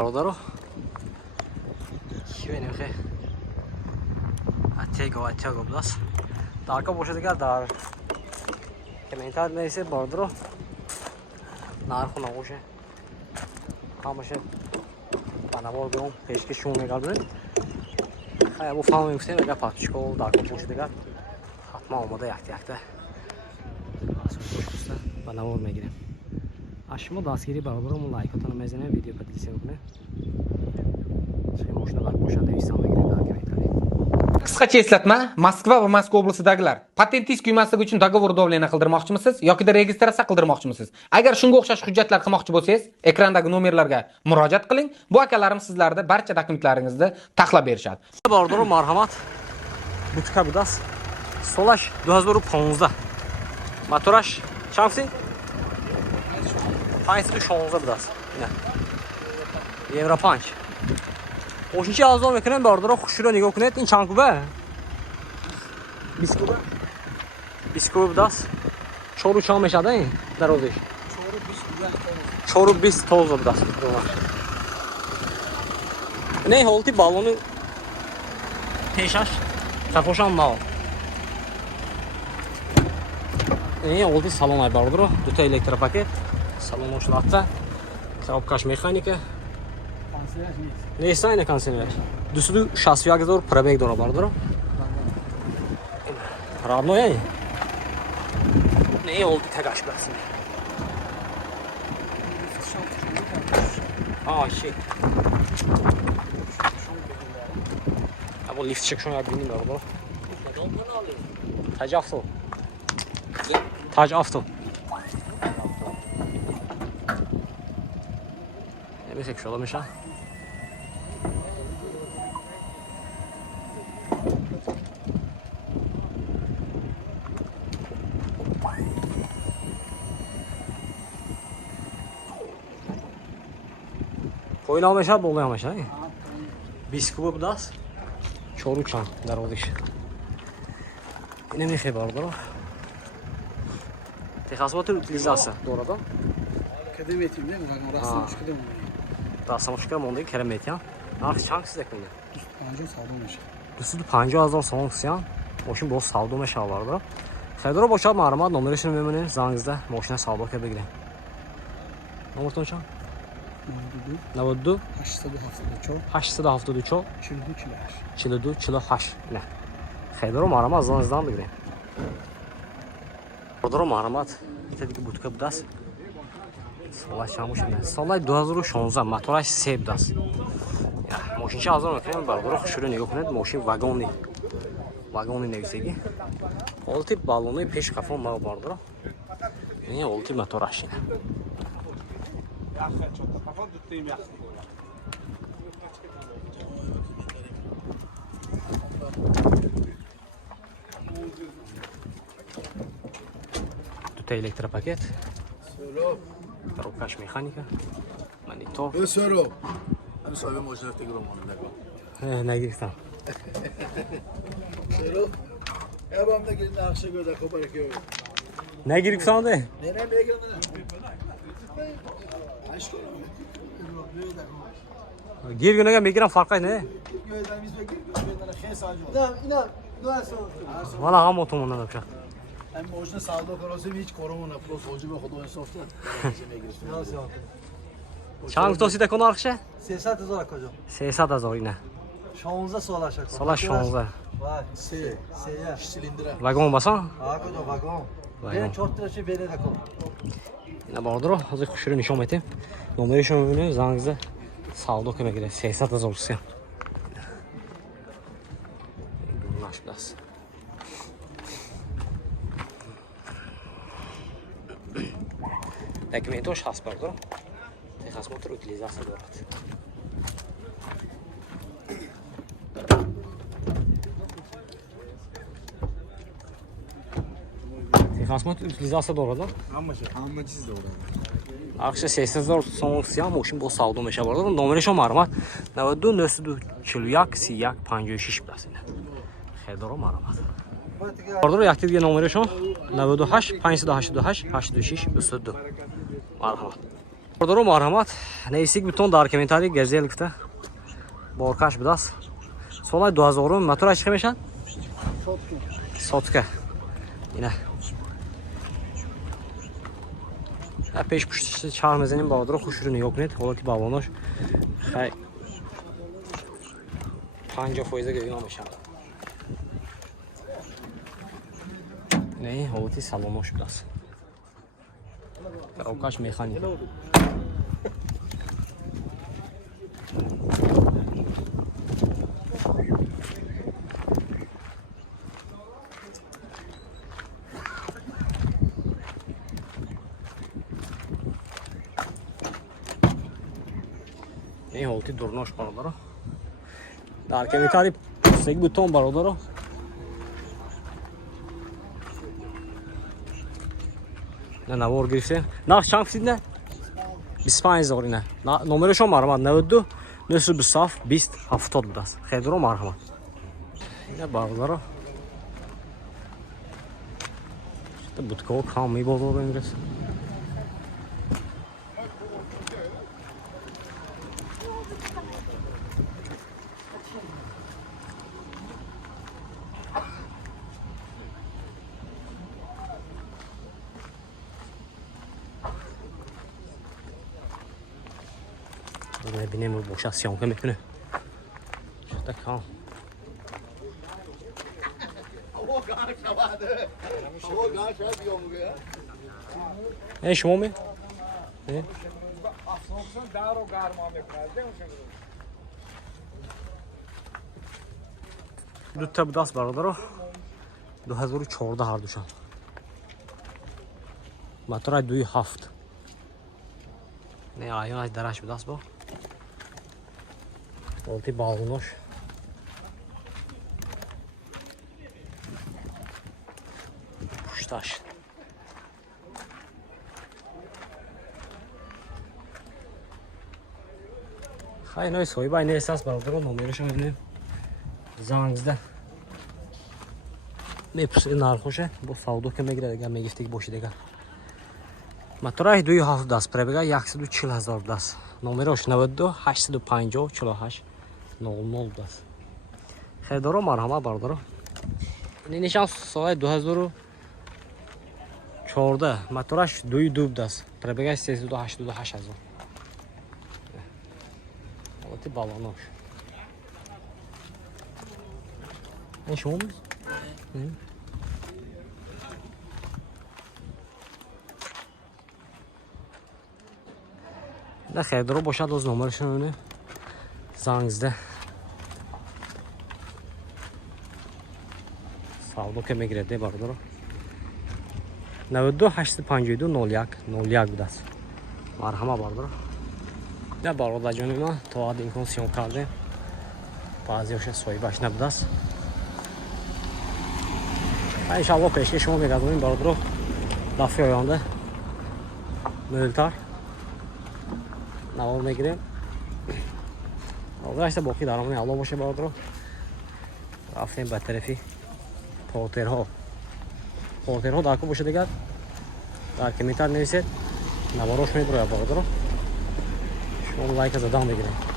برادرو چی نمیخه اتیگو بلاس دارکا باشه دیگر در کامنتار نویسه برادرو نرخ نباشه همشه بنابر بیام پیشکشون میگردن خیلی با فهم میگفتیم اگر پاتشکو دارکا باشه دیگر حتما آماده یکته بنابر میگیریم اشما دستگیری برادرمون لایکاتون میزنه ویدیو پادلیسی میکنه ماشina deb qo'shadi istamaydilar Qisqacha eslatma, Moskva va Moskva oblasidagilar patentingiz kuymasligi uchun dogovor davlena qildirmoqchimisiz yoki registratsiya qildirmoqchimisiz? Agar shunga o'xshash hujjatlar qilmoqchi bo'lsangiz, ekrandagi nomerlarga murojaat qiling. Bu akalarim sizlarda barcha dokumentlaringizni taxlab berishadi. Bordoro marhamat. Butka budas. Solash 2015. Motorash chansi? 516 budas. Ne? Евро 5. O'shincha azom ekran bordoro xushro nigah kunat in chand kuba. 20 kuba. 20 kuba budas. 4 cham meshada in darozиш. 420 toza budas. Ne holti balonu Teşaş, tafoşan mal. Oldu salon ay bardro, duta elektropaket, salon oşlatta, коробкаш механика. Neyse aynı kanseler. Düsü şasviyak zor, prebek dora bardro. Radno ya. Ne oldu tegaş baksın. Şey. Bu lift çek şunu yapayım bardro. Tac Avto. Tac Avto. Neyse şöyle mesela. Oynamaya bolmaymış ha. 20 kuba budas. Çoruçan darodiş. Yine mi xebardır? Texasbatı utilizasiya doğrudan. Kadem etim değil mi? Rastam çıkıyor mu? Rastam çıkıyor mu onda kerem etiyan. Narx çank sizde kunde. Panjo saldım eşi. Düzdür 50,000 so'm Moşin boz savdo meshalardır. Xedoro boşab ma'lumot nomerishini memini zangizda moshina savdo qilib bergan. Nomer to'chan? 92 874 42 48. Ne? Xedoro ma'lumot zangizdan bergan. Xedoro ma'lumot bittadagi butka budas. Solash chamushina. Solay 2016 motorash sebdas. Ya, moshincha azon ekan, bardor xushro nigah kunad, moshin vagonni. Vagonni nevisagi. Olti baloni pesh qafon ma bardor. Ne olti motorash. Duta elektropaket. Коробкаш механика. Монитор. Söyle. Hem sahibi mojnaf tek romanı. Ne girsen. Söyle. Ya ben de gelin akşa göre kopar ki. Ne girsen de? Ne beygir Aşk Gir güne migran farkı ne? Gözlerimiz bekir. Gözlerine xes acı. İnan. Dua sonra. Valla ham otomondan yapacak. Hem mojna saldo karosum hiç korumuna plus olcu ve xudo insofta. Nasıl yaptın? Çank tosi de konu arkadaşa? 300,000 kocam. 300,000 yine. Şonza solaşak. Solaş şonza. Vay. Ya. Silindira. Vagon basan? Ha kocam vagon. Ben çok tıraşı bere de kol. Yine bardro. Hazır kuşuru nişan etim. Nomeri şömünü zangıza savdo kime girer. 300,000 olsun. Naş biraz. Documentos has bardro. Texas motor utilizacja dorat. Texas motor utilizacja dorat. Hamma çiz de orada. Akşa 800,000 so'm moşin bu savdo mesha bardor. Nomeri şo ma'lumot 92 92 41 31 56 plasine. Xedoro ma'lumot. Bardor yaktiga nomeri şo 98 588 86 22 22. Marhamat. برادر مرحمت نیستی بتون در کامنتاری گزیل گفته بارکش بدست سال 2000 موتور چی میشن ساتکه اینه پیش پشتش چهار میزنیم برادر خوش رو نگاه کنید حالتی بالانش خیلی 50% گویا میشن نه حالتی سلامش بدست اوکاش میخوانی این حالتی درناش برادر در کمیتاری سگ بوتون برادر نه نوار گرفتیم نه چند فیت نه 25000 نه نمرشون مرحمت 92 927 20 70 بود است خیلی رو مرحمت اینه برادر شده بودکا کام می بازار میرسه ببینیم باشه سیام که میکنه شده کام ای شما می؟ دو تا بدست برادر 2014 هر دوشان موتور 27 نه آیون از درش بدست با حالتی بالونش پشتش خیلی نوی سوی بای نیست است برادر رو نمیرشم ببینیم زنگزده میپرسید نرخوشه با سودو که میگیره دیگه میگفتی که باشی دیگه موتور 27 دست پربگا 140000 دست نمرش 92 850 48 00 دست خیلی دارم مرحمت برادر این نشان سال 2014 موتورش 2 دست پربگا 388000 البته بالانش این شما نه خیلی رو باشد از نمرشونه زنگزده سالو که میگیرده برادر 92 852 01 01 بود است مرحمت برادر نه برادر جان ما تا این کنسیون کرده بعضیش سوی باش نبوده است ان شاء الله پیش شما میگذاریم برادر دفعه آینده ملتر نوار میگیریم برادر باقی درامون الله باشه برادر رفتیم به طرفی پورترها در کو باشه دیگر در کمیتر نویسید نواروش میبره برادر شما لایک زدن بگیرید